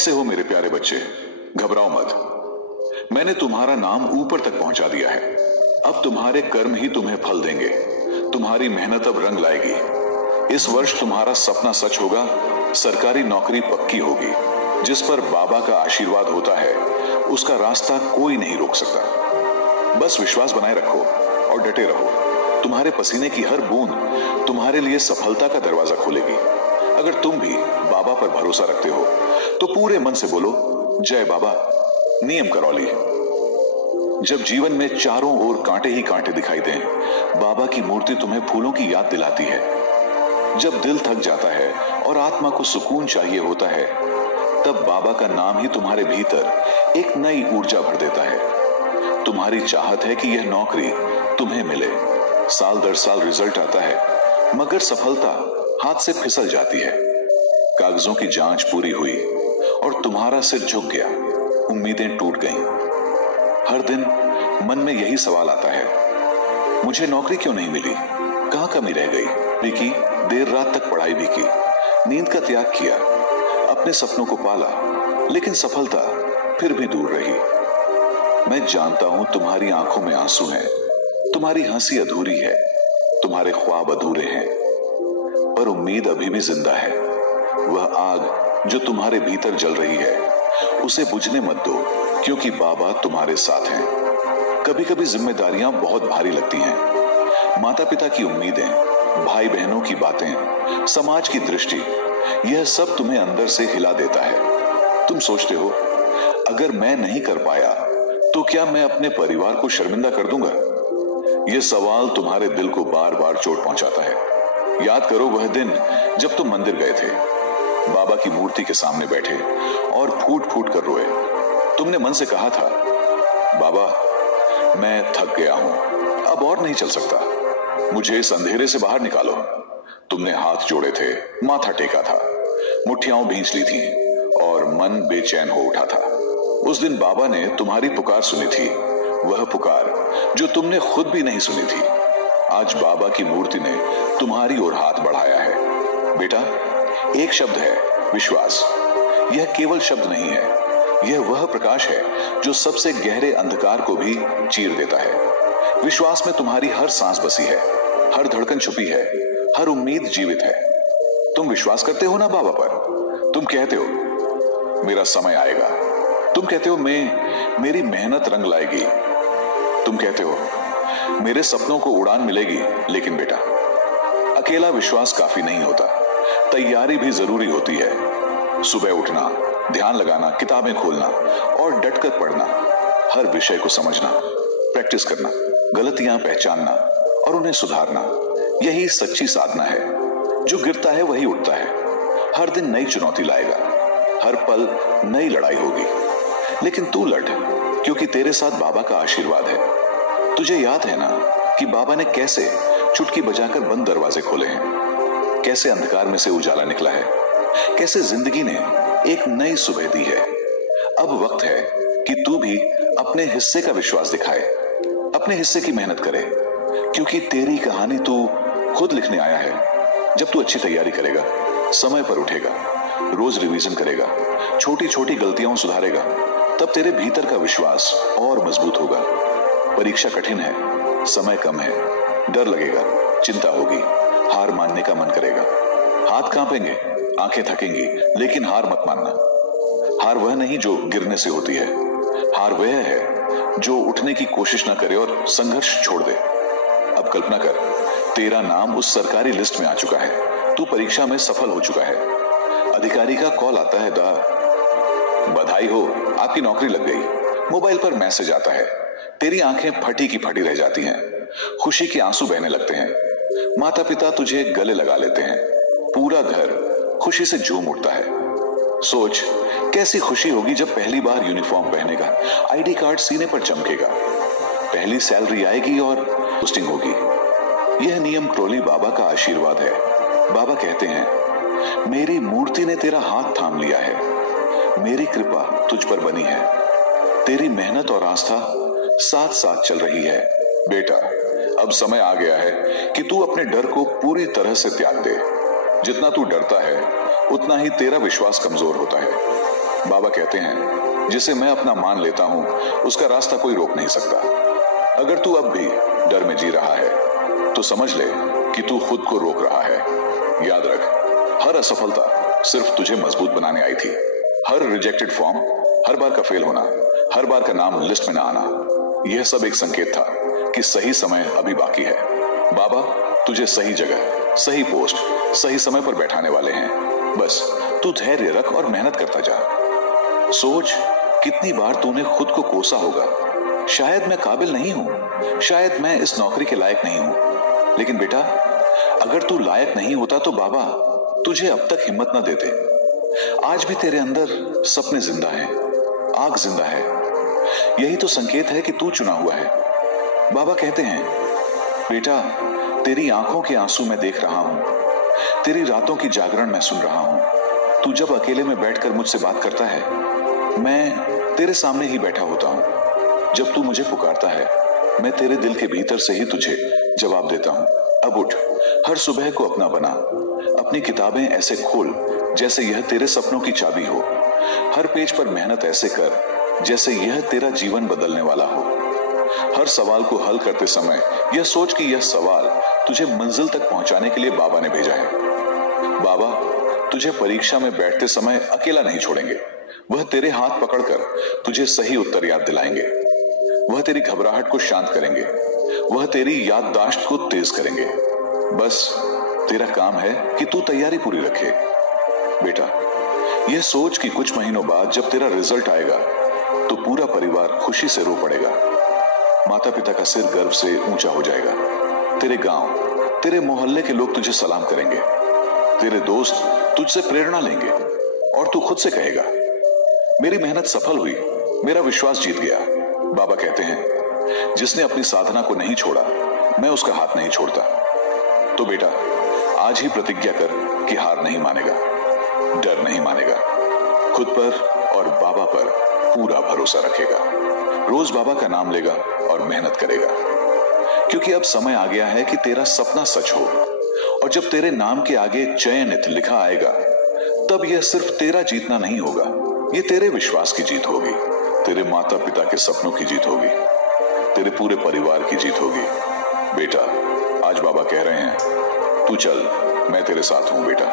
कैसे हो मेरे प्यारे बच्चे? घबराओ मत। मैंने तुम्हारा नाम ऊपर तक पहुंचा दिया है। अब तुम्हारे कर्म ही तुम्हें फल देंगे। तुम्हारी मेहनत अब रंग लाएगी। इस वर्ष तुम्हारा सपना सच होगा। सरकारी नौकरी पक्की होगी। जिस पर बाबा का आशीर्वाद होता है उसका रास्ता कोई नहीं रोक सकता। बस विश्वास बनाए रखो और डटे रहो। तुम्हारे पसीने की हर बूंद तुम्हारे लिए सफलता का दरवाजा खोलेगी। अगर तुम भी बाबा पर भरोसा रखते हो तो पूरे मन से बोलो, जय बाबा। नियम करौली। जब जीवन में चारों ओर कांटे ही कांटे दिखाई दें, बाबा की मूर्ति तुम्हें फूलों की याद दिलाती है। जब दिल थक जाता है और आत्मा को सुकून चाहिए होता है, तब बाबा का नाम ही तुम्हारे भीतर एक नई ऊर्जा भर देता है। तुम्हारी चाहत है कि यह नौकरी तुम्हें मिले। साल दर साल रिजल्ट आता है, मगर सफलता हाथ से फिसल जाती है। कागजों की जांच पूरी हुई और तुम्हारा सिर झुक गया। उम्मीदें टूट गईं। हर दिन मन में यही सवाल आता है, मुझे नौकरी क्यों नहीं मिली? कहां कमी रह गई? भी की, देर रात तक पढ़ाई भी की, नींद का त्याग किया, अपने सपनों को पाला, लेकिन सफलता फिर भी दूर रही। मैं जानता हूं तुम्हारी आंखों में आंसू हैं, तुम्हारी हंसी अधूरी है, तुम्हारे ख्वाब अधूरे हैं, पर उम्मीद अभी भी जिंदा है। वह आग जो तुम्हारे भीतर जल रही है, उसे बुझने मत दो, क्योंकि बाबा तुम्हारे साथ हैं। कभी कभी जिम्मेदारियां बहुत भारी लगती हैं। माता पिता की उम्मीदें, भाई बहनों की बातें, समाज की दृष्टि, यह सब तुम्हें अंदर से हिला देता है। तुम सोचते हो, अगर मैं नहीं कर पाया तो क्या मैं अपने परिवार को शर्मिंदा कर दूंगा? यह सवाल तुम्हारे दिल को बार बार चोट पहुंचाता है। याद करो वह दिन जब तुम मंदिर गए थे, बाबा की मूर्ति के सामने बैठे और फूट फूट कर रोए। तुमने मन से कहा था, बाबा मैं थक गया हूं, अब और नहीं चल सकता, मुझे इस अंधेरे से बाहर निकालो। तुमने हाथ जोड़े थे, माथा टेका था, मुट्ठियां भींच ली थी और मन बेचैन हो उठा था। उस दिन बाबा ने तुम्हारी पुकार सुनी थी, वह पुकार जो तुमने खुद भी नहीं सुनी थी। आज बाबा की मूर्ति ने तुम्हारी ओर हाथ बढ़ाया है। बेटा, एक शब्द है, विश्वास। यह केवल शब्द नहीं है, यह वह प्रकाश है जो सबसे गहरे अंधकार को भी चीर देता है। विश्वास में तुम्हारी हर सांस बसी है, हर धड़कन छुपी है, हर उम्मीद जीवित है। तुम विश्वास करते हो ना बाबा पर? तुम कहते हो मेरा समय आएगा, तुम कहते हो मेरी मेहनत रंग लाएगी, तुम कहते हो मेरे सपनों को उड़ान मिलेगी। लेकिन बेटा, अकेला विश्वास काफी नहीं होता, तैयारी भी जरूरी होती है। सुबह उठना, ध्यान लगाना, किताबें खोलना और डटकर पढ़ना, हर विषय को समझना, प्रैक्टिस करना, गलतियां पहचानना और उन्हें सुधारना, यही सच्ची साधना है। जो गिरता है वही उठता है। हर दिन नई चुनौती लाएगा, हर पल नई लड़ाई होगी, लेकिन तू लड़, क्योंकि तेरे साथ बाबा का आशीर्वाद है। तुझे याद है ना कि बाबा ने कैसे चुटकी बजाकर बंद दरवाजे खोले हैं, कैसे अंधकार में से उजाला निकला है, कैसे जिंदगी ने एक नई सुबह दी है। अब वक्त है कि तू भी अपने हिस्से का विश्वास दिखाए, अपने हिस्से की मेहनत करे, क्योंकि तेरी कहानी तू खुद लिखने आया है। जब तू अच्छी तैयारी करेगा, समय पर उठेगा, रोज रिवीजन करेगा, छोटी छोटी गलतियां सुधारेगा, तब तेरे भीतर का विश्वास और मजबूत होगा। परीक्षा कठिन है, समय कम है, डर लगेगा, चिंता होगी, हार मानने का मन करेगा, हाथ कांपेंगे, आंखें थकेंगी, लेकिन हार मत मानना। हार वह नहीं जो गिरने से होती है, हार वह है जो उठने की कोशिश ना करे और संघर्ष छोड़ दे। अब कल्पना कर, तेरा नाम उस सरकारी लिस्ट में आ चुका है, तू परीक्षा में सफल हो चुका है, अधिकारी का कॉल आता है, बधाई हो, आपकी नौकरी लग गई। मोबाइल पर मैसेज आता है, तेरी आंखें फटी की फटी रह जाती हैं, खुशी के आंसू बहने लगते हैं, माता पिता तुझे गले लगा लेते हैं, पूरा घर खुशी से झूम उठता है। सोच कैसी खुशी होगी जब पहली बार यूनिफॉर्म पहनेगा, आईडी कार्ड सीने पर चमकेगा, पहली सैलरी आएगी और पोस्टिंग होगी। यह नियम क्रोली बाबा का आशीर्वाद है। बाबा कहते हैं, मेरी मूर्ति ने तेरा हाथ थाम लिया है, मेरी कृपा तुझ पर बनी है, तेरी मेहनत और आस्था साथ साथ चल रही है। बेटा, अब समय आ गया है कि तू अपने डर को पूरी तरह से त्याग दे। जितना तू डरता है, उतना ही तेरा विश्वास कमजोर होता है। बाबा कहते हैं, जिसे मैं अपना मान लेता हूं उसका रास्ता कोई रोक नहीं सकता। अगर तू अब भी डर में जी रहा है तो समझ ले कि तू खुद को रोक रहा है। याद रख, हर असफलता सिर्फ तुझे मजबूत बनाने आई थी। हर रिजेक्टेड फॉर्म, हर बार का फेल होना, हर बार का नाम लिस्ट में ना आना, यह सब एक संकेत था कि सही समय अभी बाकी है। बाबा तुझे सही जगह, सही पोस्ट, सही समय पर बैठाने वाले हैं। बस तू धैर्य रख और मेहनत करता जा। सोच, कितनी बार तूने खुद को कोसा होगा, शायद मैं काबिल नहीं हूं, शायद मैं इस नौकरी के लायक नहीं हूं। लेकिन बेटा, अगर तू लायक नहीं होता तो बाबा तुझे अब तक हिम्मत ना देते। आज भी तेरे अंदर सपने जिंदा हैं, आग जिंदा है। यही तो संकेत है कि तू चुना हुआ है। बाबा कहते हैं, बेटा तेरी आंखों के आंसू मैं देख रहा हूं, तेरी रातों की जागरण मैं सुन रहा हूं। तू जब अकेले में बैठकर मुझसे बात करता है, मैं तेरे सामने ही बैठा होता हूं। जब तू मुझे पुकारता है, मैं तेरे दिल के भीतर से ही तुझे जवाब देता हूं। अब उठ, हर सुबह को अपना बना, अपनी किताबें ऐसे खोल जैसे यह तेरे सपनों की चाबी हो। हर पेज पर मेहनत ऐसे कर जैसे यह तेरा जीवन बदलने वाला हो। हर सवाल को हल करते समय यह सोच कि यह सवाल तुझे मंजिल तक पहुंचाने के लिए बाबा ने भेजा है। बाबा तुझे परीक्षा में बैठते समय अकेला नहीं छोड़ेंगे। वह तेरे हाथ पकड़कर तुझे सही उत्तर याद दिलाएंगे। वह तेरी घबराहट को शांत करेंगे। वह तेरी याददाश्त को तेज करेंगे। बस तेरा काम है कि तू तैयारी पूरी रखे। बेटा, यह सोच कि कुछ महीनों बाद जब तेरा रिजल्ट आएगा तो पूरा परिवार खुशी से रो पड़ेगा। माता पिता का सिर गर्व से ऊंचा हो जाएगा। तेरे गांव, तेरे मोहल्ले के लोग तुझे सलाम करेंगे। तेरे दोस्त तुझसे प्रेरणा लेंगे और तू खुद से कहेगा, मेरी मेहनत सफल हुई, मेरा विश्वास जीत गया। बाबा कहते हैं, जिसने अपनी साधना को नहीं छोड़ा, मैं उसका हाथ नहीं छोड़ता। तो बेटा, आज ही प्रतिज्ञा कर कि हार नहीं मानेगा, डर नहीं मानेगा, खुद पर और बाबा पर पूरा भरोसा रखेगा। रोज बाबा का नाम लेगा और मेहनत करेगा, क्योंकि अब समय आ गया है कि तेरा सपना सच हो। और जब तेरे नाम के आगे चयनित लिखा आएगा, तब यह सिर्फ तेरा जीतना नहीं होगा, यह तेरे विश्वास की जीत होगी, तेरे माता पिता के सपनों की जीत होगी, तेरे पूरे परिवार की जीत होगी। बेटा, आज बाबा कह रहे हैं, तू चल, मैं तेरे साथ हूं बेटा।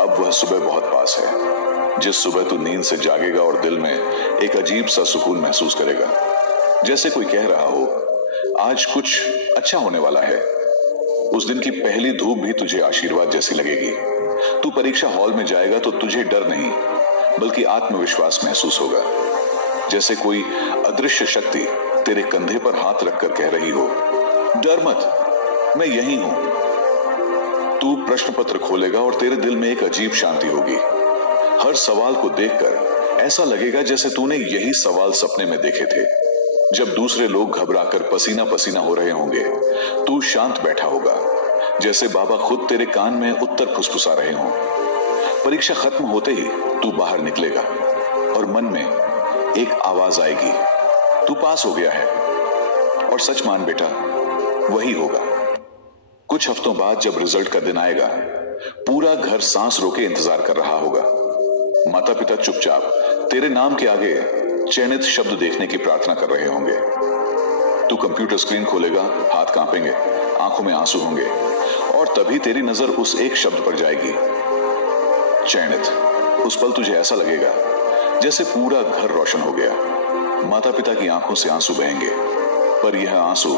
अब वह सुबह बहुत पास है, जिस सुबह तू नींद से जागेगा और दिल में एक अजीब सा सुकून महसूस करेगा, जैसे कोई कह रहा हो, आज कुछ अच्छा होने वाला है। उस दिन की पहली धूप भी तुझे आशीर्वाद जैसी लगेगी। तू परीक्षा हॉल में जाएगा तो तुझे डर नहीं, बल्कि आत्मविश्वास महसूस होगा, जैसे कोई अदृश्य शक्ति तेरे कंधे पर हाथ रखकर कह रही हो, डर मत, मैं यहीं हूं। तू प्रश्न पत्र खोलेगा और तेरे दिल में एक अजीब शांति होगी। हर सवाल को देखकर ऐसा लगेगा जैसे तूने यही सवाल सपने में देखे थे। जब दूसरे लोग घबराकर पसीना पसीना हो रहे होंगे, तू शांत बैठा होगा, जैसे बाबा खुद तेरे कान में उत्तर फुसफुसा रहे हों। परीक्षा खत्म होते ही तू बाहर निकलेगा और मन में एक आवाज आएगी, तू पास हो गया है। और सच मान बेटा, वही होगा। कुछ हफ्तों बाद जब रिजल्ट का दिन आएगा, पूरा घर सांस रोके इंतजार कर रहा होगा। माता पिता चुपचाप तेरे नाम के आगे चयनित शब्द देखने की प्रार्थना कर रहे होंगे। तू कंप्यूटर स्क्रीन खोलेगा, हाथ कांपेंगे, आंखों में आंसू होंगे, और तभी तेरी नजर उस एक शब्द पर जाएगी, चयनित। उस पल तुझे ऐसा लगेगा जैसे पूरा घर रोशन हो गया। माता पिता की आंखों से आंसू बहेंगे, पर यह आंसू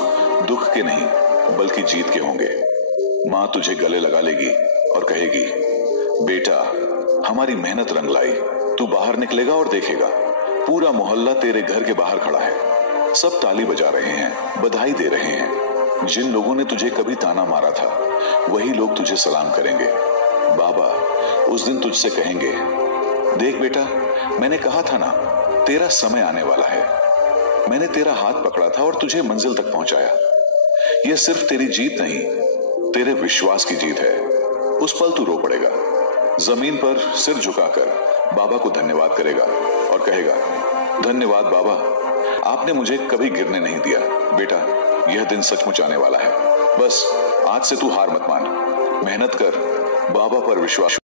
दुख के नहीं बल्कि जीत के होंगे। मां तुझे गले लगा लेगी और कहेगी, बेटा हमारी मेहनत रंग लाई। तू बाहर निकलेगा और देखेगा, पूरा मोहल्ला तेरे घर के बाहर खड़ा है। सब ताली बजा रहे हैं, बधाई दे रहे हैं। जिन लोगों ने तुझे कभी ताना मारा था, वही लोग तुझे सलाम करेंगे। बाबा उस दिन तुझसे कहेंगे, देख बेटा, मैंने कहा था ना, तेरा समय आने वाला है। मैंने तेरा हाथ पकड़ा था और तुझे मंजिल तक पहुंचाया। यह सिर्फ तेरी जीत नहीं, तेरे विश्वास की जीत है। उस पल तू रो पड़ेगा, जमीन पर सिर झुकाकर बाबा को धन्यवाद करेगा और कहेगा, धन्यवाद बाबा, आपने मुझे कभी गिरने नहीं दिया। बेटा, यह दिन सचमुच आने वाला है। बस आज से तू हार मत मान, मेहनत कर, बाबा पर विश्वास